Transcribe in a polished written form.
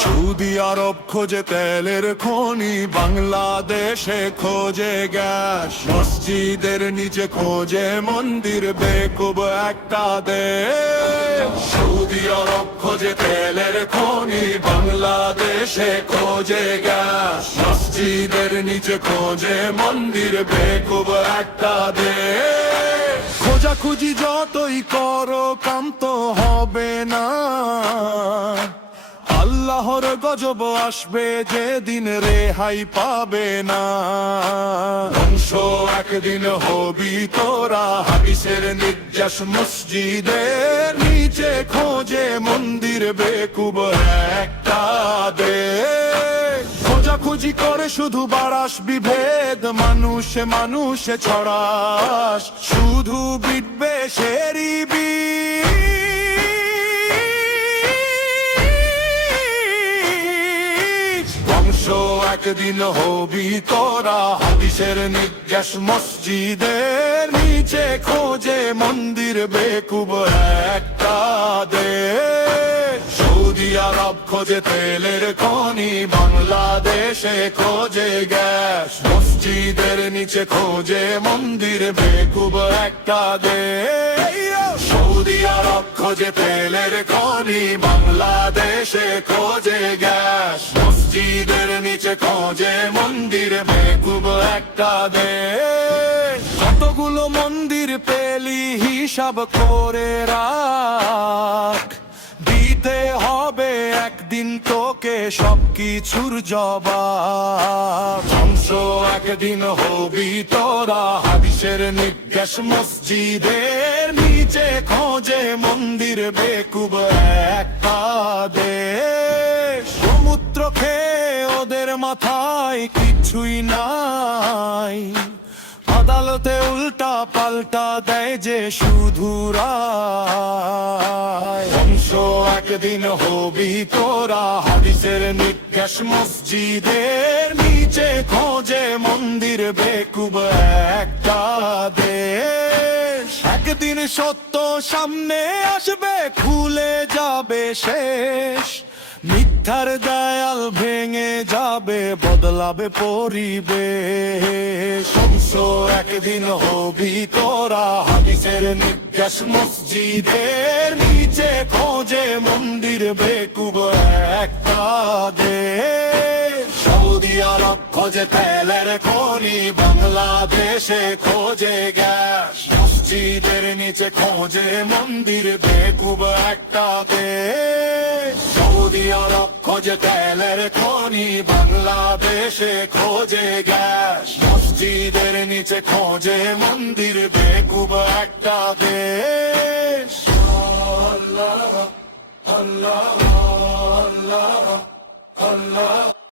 Saudi আরব খোঁজে তেলের খনি, বাংলাদেশে খোঁজে গ্যাস। মসজিদের নিচে খোঁজে মন্দির, বেকুব একটা দেশ। সৌদি আরব খোঁজে তেলের খনি, বাংলাদেশে খোঁজে গ্যাস। মসজিদের নিচে খোঁজে মন্দির, বেকুব একটা দেশ। খোঁজাখুঁজি যতই করো কাম তো হবে না, আল্লাহর গজব আসবে যেদিন রেহাই পাবে না। ধ্বংস একদিন হবি তোরা, হাদিসের নির্যাস। মসজিদের নিচে খোঁজে মন্দির, বেকুব একটা দেশ। খোঁজাখুঁজি করে শুধু বাড়াস বিভেদ, মানুষে মানুষে ছড়াস শুধু বিদ্বেষেরই বীজ। ধ্বংস একদিন হবি তোরা, হাদিসের নির্যাস। মসজিদের নিচে খোঁজে মন্দির, বেকুব একটা দেশ। সৌদি আরব খোঁজে তেলের খনি, বাংলাদেশে খোঁজে গ্যাস। মসজিদের নিচে খোঁজে মন্দির, বেকুব একটা দেশ। সৌদি আরব খোঁজে তেলের খনি, বাংলাদেশে খোঁজে গ্যাস। মসজিদের নিচে খোঁজে মন্দির, বেকুব একটা দেশ। কতগুলো মন্দির পেলি হিসাব করে রাখ, দিতে হবে একদিন তোকে সবকিছুর জবাব। ধ্বংস একদিন হবি তোরা, হাদিসের নির্যাস। মসজিদের নিচে খোঁজে মন্দির, বেকুব একটা দেশ। সমুদ্র খেয়ে ওদের মাথায় কিছুই নাই, আদালতে উল্টা পাল্টা দেয় যে শুধু রায়। ধ্বংস একদিন হবি তোরা, হাদিসের নির্যাস। মসজিদের নিচে খোঁজে মন্দির, বেকুব একটা দেশ। একদিন সত্য সামনে আসবে, খুলে যাবে শেষ। মিথ্যার দেয়াল ভেঙে যাবে, বদলাবে পরিবেশ। ধ্বংস একদিন হবি তোরা, হাদিসের নির্যাস। মসজিদের নিচে খোঁজে মন্দির, বেকুব একটা দেশ। সৌদি আরব খোঁজে তেলের খনি, বাংলাদেশে খোঁজে গ্যাস। মসজিদের নিচে খোঁজে মন্দির, বেকুব একটা দেশ। সৌদি আরব খোঁজে তেলের খনি, বাংলাদেশে খোঁজে গ্যাস। মসজিদের নিচে খোঁজে মন্দির, বেকুব একটা দেশ। আল্লাহ আল্লাহ আল্লাহ আল্লাহ।